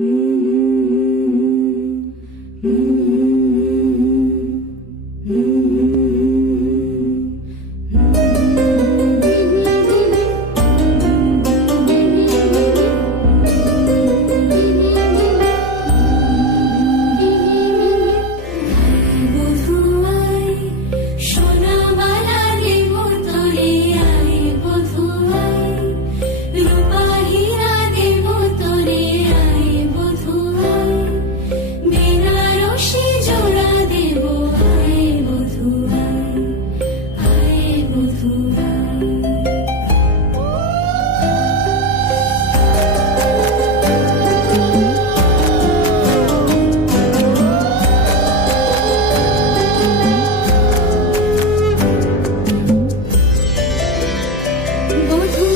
Mm-hmm. Bodu